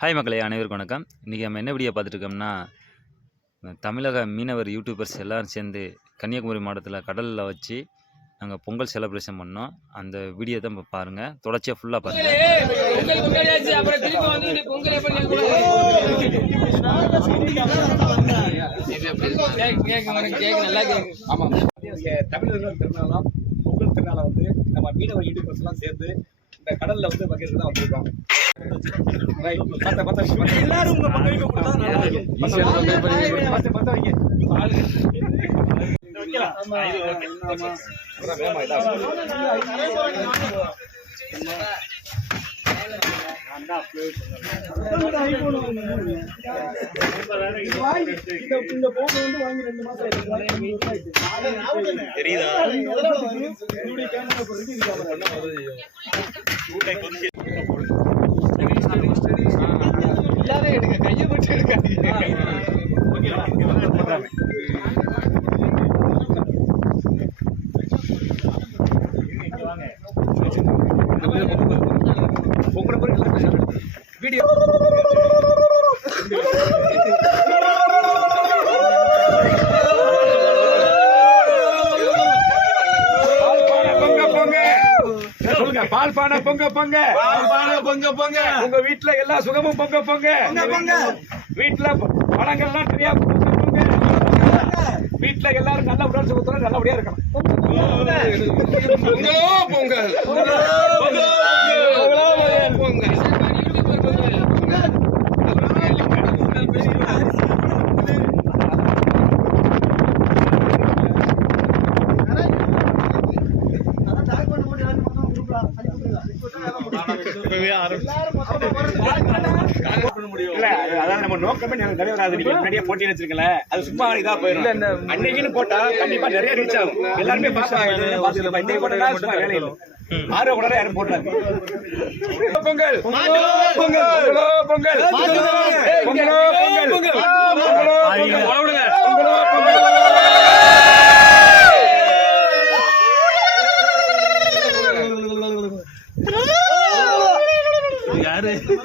Hi மக்களே அனைவருக்கும் வணக்கம். இன்றைக்கி நம்ம என்ன வீடியோ பார்த்துட்ருக்கோம்னா தமிழக மீனவர் யூடியூபர்ஸ் எல்லோரும் சேர்ந்து கன்னியாகுமரி மாவட்டத்தில் கடலில் வச்சு நாங்கள் பொங்கல் செலிப்ரேஷன் பண்ணோம். அந்த வீடியோ தான் இப்போ பாருங்கள் தொடர்ச்சியாக ஃபுல்லாக பாருங்கள் ஆமாம் தமிழர்கள் திருநாளாம் பொங்கல் திருநாளை வந்து நம்ம மீனவர் யூடியூபர்ஸ்லாம் சேர்ந்து இந்த கடலில் வந்து பகிர்ந்து தான் வந்திருக்கோம் Right. எல்லாரும் உங்க பங்களிப்பு கொடுத்தா நல்லா இருக்கும். அப்புறம் எல்லாரும் எடுங்க கையை மட்டும் எடுக்காதீங்க பொங்கல் பொங்கல் எல்லாரும் சாப்பிடுங்க. வீடியோ பொங்க பொங்க சொல்லுங்க. பால் பானை பொங்க பொங்க. பொங்க பொங்க. உங்க வீட்ல எல்லா சுகமும் பொங்க பொங்க. பொங்க வீட்ல பழங்கள்லாம் நிறைய பொங்க பொங்க. வீட்ல எல்லாரும் நல்ல உடல் சுகத்தோட நல்லபடியா இருக்கணும். பொங்கலோ. பொங்கல் அது- அதாவது நம்ம நோக்கமே நிறைய- நிறைவேறாது நீங்க முன்னாடியே போட்டி வச்சிருக்கல அது சும்மா இதா போயிடும் அன்னைக்குன்னு போட்டா கண்டிப்பா நிறைய ரீச் ஆகும் எல்லாருமே பாப்பாங்க. இன்னைக்கு போட்டா சும்மா வேலை இல்லை ஆர்வ கூட யாரும் போடுறாங்க பொங்கல். பொங்கலோ. பொங்கல் பொங்கலோ. பொங்கல். பொங்கலோ. பொங்கல். பொங்கலோ. பொங்கல்.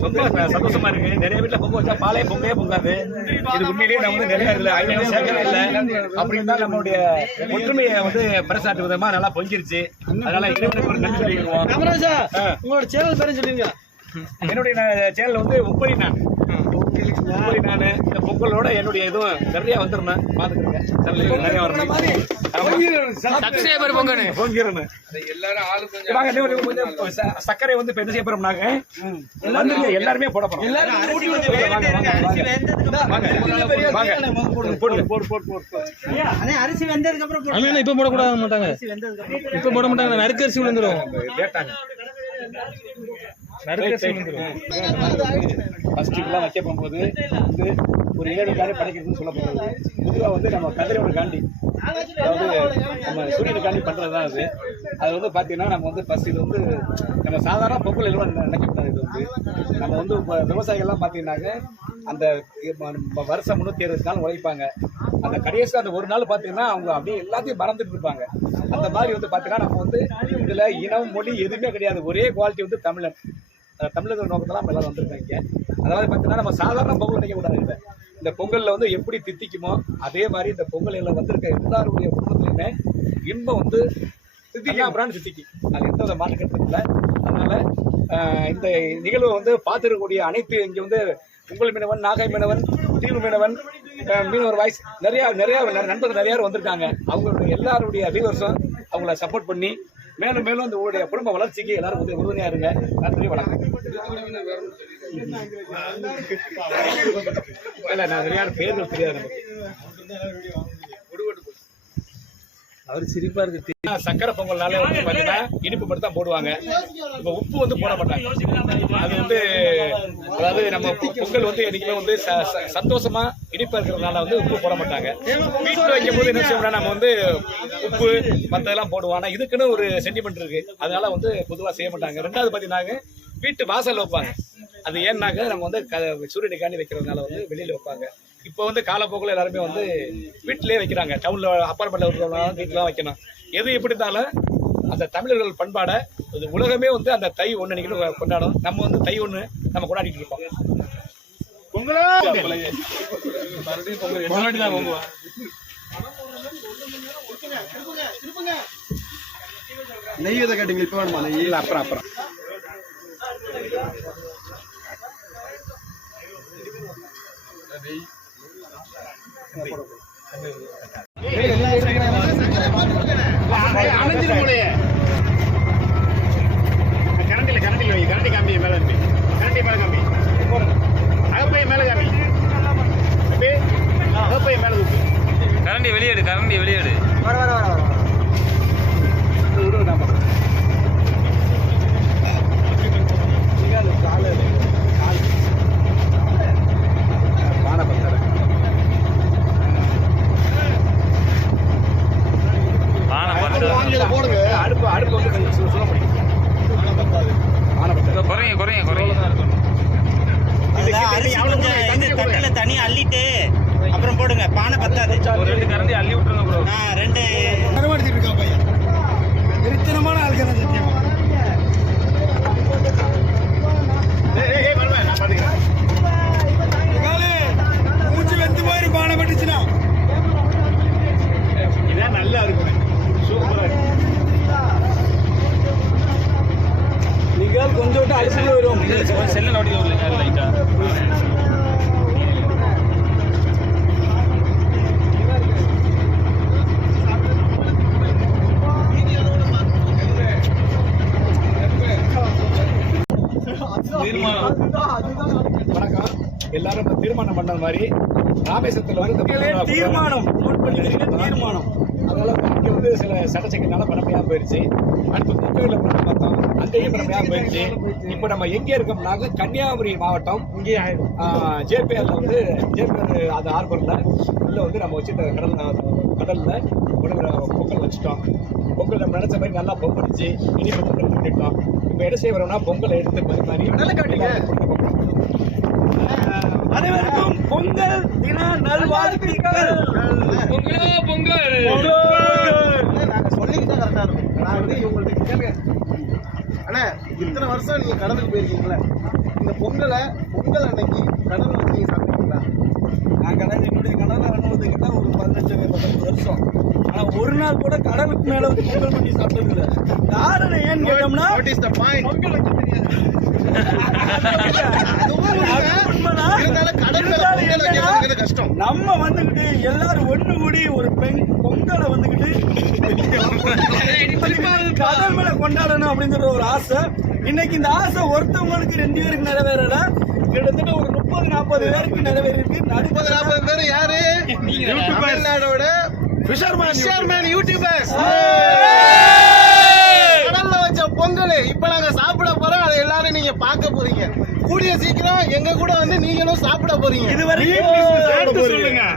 ரொம்ப சந்தோஷமா இருக்கு. நிறைய வீட்டுல பொங்க வச்சா பாலே பொங்கவே பொங்காது. இது உண்மையிலேயே நம்ம வந்து நிறைய இதுல ஐநூறு இல்லை. அப்படின்னு தான் நம்மளுடைய ஒற்றுமையை வந்து பறைசாட்டு விதமா நல்லா பொங்கிருச்சு. அதனால இறைவனுக்கு ஒரு நன்றி சொல்லிடுவோம். ஆ. உங்களோட சேனல் பேரும் சொல்லுங்க. என்னுடைய சேனல் வந்து உப்பரி நான் நான். இந்த பொங்கலோட என்னுடைய இதுவும் நிறைய வந்துருந்தேன். பாத்துக்கிறேன் நிறைய வரணும் பொங்கல் கொஞ்சம் ச- சர்க்கரை வந்து இப்ப என்ன செய்ய போறோம்னாங்க? வந்துருங்க எல்லாருமே போட போறோம். அரிசி வெந்ததுக்கு அப்புறம் இப்ப போடக்கூடாது மாட்டாங்க. அரிசி வெந்ததுக்கு அப்புறம் இப்ப போட மாட்டாங்க. விழுந்துரும். கேட்டாங்க நறுக்கரிசி விழுந்துரும். ஃபர்ஸ்ட் வைக்க போகும்போது வந்து ஒரு ஏழு காணி படைக்கிறதுன்னு சொல்ல போகிறது பொதுவாக வந்து நம்ம கதிரோட காண்டி அதாவது நம்ம சூரியனை காண்டி பண்ணுறது தான் அது. அது வந்து பார்த்தீங்கன்னா நம்ம வந்து ஃபஸ்ட் இது வந்து நம்ம சாதாரண பொங்கல் எல்லாம் நினைக்கக்கூடாது இது வந்து. நம்ம வந்து இப்போ விவசாயிகள்லாம் பார்த்தீங்கன்னாக்க அந்த வருஷம் முந்நூற்றி அறுபது நாள் உழைப்பாங்க. அந்த கடைசி அந்த ஒரு நாள் பார்த்தீங்கன்னா அவங்க அப்படியே எல்லாத்தையும் மறந்துட்டு இருப்பாங்க. அந்த மாதிரி வந்து பார்த்தீங்கன்னா நம்ம வந்து இதில் இனம் மொழி எதுவுமே கிடையாது. ஒரே குவாலிட்டி வந்து தமிழன். தமிழர்கள் நோக்கத்தில் நம்ம எல்லாம் வந்திருக்காங்க. அதாவது பார்த்தீங்கன்னா நம்ம சாதாரண பொங்கல் நினைக்கக்கூடாது இல்லை இந்த பொங்கலில் வந்து எப்படி தித்திக்குமோ அதே மாதிரி இந்த பொங்கல் எல்லாம் வந்திருக்க எல்லாருடைய குடும்பத்துலையுமே இன்பம் வந்து தித்திக்கும். அப்புறம் தித்திக்கு அது எந்த வித மாற்று கருத்து இல்லை. அதனால இந்த நிகழ்வை வந்து பார்த்துருக்கக்கூடிய அனைத்து இங்கே வந்து உங்கள் மீனவன் நாகை மீனவன் தீவு மீனவன் மீனவர் வாய்ஸ் நிறையா நிறையா நண்பர்கள் நிறைய வந்திருக்காங்க. அவங்களுடைய எல்லாருடைய வியூவர்ஸும் அவங்கள சப்போர்ட் பண்ணி மேலும் மேலும் இந்த உங்களுடைய குடும்ப வளர்ச்சிக்கு எல்லாரும் வந்து உறுதுணையா இருங்க. நன்றி வணக்கம். இல்ல நான் நிறைய பேர்கள் தெரியாது அவர் சிரிப்பா இருக்கு. சக்கரை பொங்கல்னாலே வந்து பாத்தீங்கன்னா இனிப்பு மட்டும் தான் போடுவாங்க. இப்ப உப்பு வந்து போட மாட்டாங்க. அது வந்து அதாவது நம்ம பொங்கல் வந்து என்னைக்குமே வந்து சந்தோஷமா இனிப்பா இருக்கிறதுனால வந்து உப்பு போட மாட்டாங்க. வீட்டுல வைக்கும் போது என்ன செய்வோம்னா நம்ம வந்து உப்பு மத்ததெல்லாம் போடுவோம். ஆனா இதுக்குன்னு ஒரு சென்டிமெண்ட் இருக்கு. அதனால வந்து பொதுவா செய்ய மாட்டாங்க. ரெண்டாவது பாத்தீங்கன்னா வீட்டு வாசல் வைப்பாங்க. அது ஏன்னாக்க நம்ம வந்து க சூரியனுக்காண்டி வைக்கிறதுனால வந்து வெளியில் வைப்பாங்க. இப்போ வந்து காலப்போக்கில் எல்லாருமே வந்து வீட்டிலே வைக்கிறாங்க. டவுனில் அப்பார்ட்மெண்ட்டில் இருக்கிறவங்க வீட்டில் வைக்கணும். எது எப்படி இருந்தாலும் அந்த தமிழர்கள் பண்பாடை இது உலகமே வந்து அந்த தை ஒன்று நினைக்கணும் கொண்டாடும். நம்ம வந்து தை ஒன்று நம்ம கொண்டாடிட்டு இருக்கோம் நெய் எதை கேட்டீங்க இப்போ வேணுமா நெய்? இல்லை அப்புறம் அப்புறம். கரண்டில் கரண்டில் வை கரண்டி காம்பி மேலே காம்பி கரண்டி மேலே காம்பி அகப்பைய மேலே காம்பி தம்பி அகப்பைய மேலே தூக்கு. கரண்டி வெளியேடு கரண்டி வெளியேடு. வர வர வர வர போடுங்க. அடுப்பு அடுப்பு வந்து கொஞ்சம் சுட முடியும் குறைங்க குறைங்க குறைங்க. அதான் அரிசி கொஞ்சம் இது தட்டில் தனி அள்ளிட்டு அப்புறம் போடுங்க. பானை பத்தாது. ரெண்டு கரண்டி அள்ளி விட்டுருங்க ப்ரோ ஆ ரெண்டு. நடமாடிட்டு இருக்கா பையன். சத்தியம் ஏய் வருவேன் நான் பார்த்துக்கிறேன் மூச்சு வெந்து போயிரு பானை பட்டுச்சுன்னா இதான் நல்லா இருக்கும். சூப்பராக இருக்கும். கொஞ்சம் விட்டு அரிசி வரும் செல்ல நோட்டி லைட்டா? வணக்கம் எல்லாரும் இப்ப தீர்மானம் பண்ண மாதிரி ராமேஸ்வரத்துல வந்து தீர்மானம் தீர்மானம். அதனால இங்க வந்து சில சட்டச்சைக்கனால பணமையா போயிருச்சு. அடுத்து முக்கையில பண்ண பார்த்தோம். அங்கேயும் பணமையா போயிருச்சு. இப்போ நம்ம எங்க இருக்கோம்னாக்க கன்னியாகுமரி மாவட்டம். இங்கே ஜேபிஆர்ல வந்து ஜேபிஆர் அது ஹார்பர்ல உள்ள வந்து நம்ம வச்சு கடல் கடல்ல கொடுக்குற பொங்கல் வச்சுட்டோம். பொங்கல் நம்ம நினைச்ச மாதிரி நல்லா பொங்கடிச்சு இனிப்பு பொங்கல் பண்ணிட்டோம். இப்போ என்ன செய்ய வரோம்னா பொங்கலை எடுத்து. அனைவருக்கும் பொங்கல் தின நல்வாழ்த்துக்கள். பொங்கலோ பொங்கல். நாங்க சொல்லிக்கிட்டா கரெக்டா இருக்கும். நான் வந்து இவங்கள்ட்ட கேளுங்க. அண்ணா இத்தனை வருஷம் நீங்க கடலுக்கு போயிருக்கீங்களா இந்த பொங்கலை பொங்கல் அன்னைக்கு கடல்ல வச்சு நீங்க சாப்பிட்டீங்களா? நான் கடல் என்னுடைய கடலை அனுபவத்துக்கிட்ட ஒரு பதினஞ்சு பத்தொன்பது வருஷம். ஆனா ஒரு நாள் கூட கடலுக்கு மேல வந்து பொங்கல் பண்ணி சாப்பிட்டது இல்ல காரணம் ஏன்னு கேட்டோம்னா what is the point pongal வைக்க தெரியாது நம்ம வந்துகிட்டு எல்லாரும் ஒண்ணு கூடி ஒரு பெண் பொங்கலை வந்துகிட்டு கடல் மேல கொண்டாடணும் அப்படிங்கிற ஒரு ஆசை. இன்னைக்கு இந்த ஆசை ஒருத்தவங்களுக்கு ரெண்டு பேருக்கு நிறைவேறல. கிட்டத்தட்ட ஒரு முப்பது நாற்பது பேருக்கு நிறைவேறிருக்கு நடுப்பது நாற்பது பேர் யாரு? தமிழ்நாடோட ஃபிஷர்மேன் யூடியூபர்ஸ் கடல்ல வச்ச பொங்கல் இப்ப நாங்க சாப்பிட போறோம். அதை எல்லாரும் நீங்க பார்க்க போறீங்க. கூடிய சீக்கிரம் எங்க கூட வந்து நீங்களும் சாப்பிட போறீங்க. இது வரைக்கும்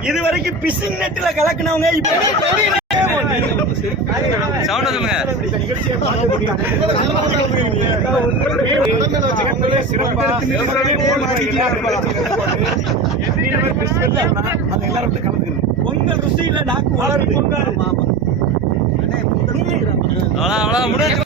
இது வரைக்கும் பிசிங் நெட்ல கலக்குனவங்க இப்ப சவுண்ட் சொல்லுங்க எல்லாரும் அது எல்லாரும் வந்து கலந்துக்கணும். பொங்கல் ருசியில நாக்கு அவ்வளோ அவ்வளோ முடிஞ்சு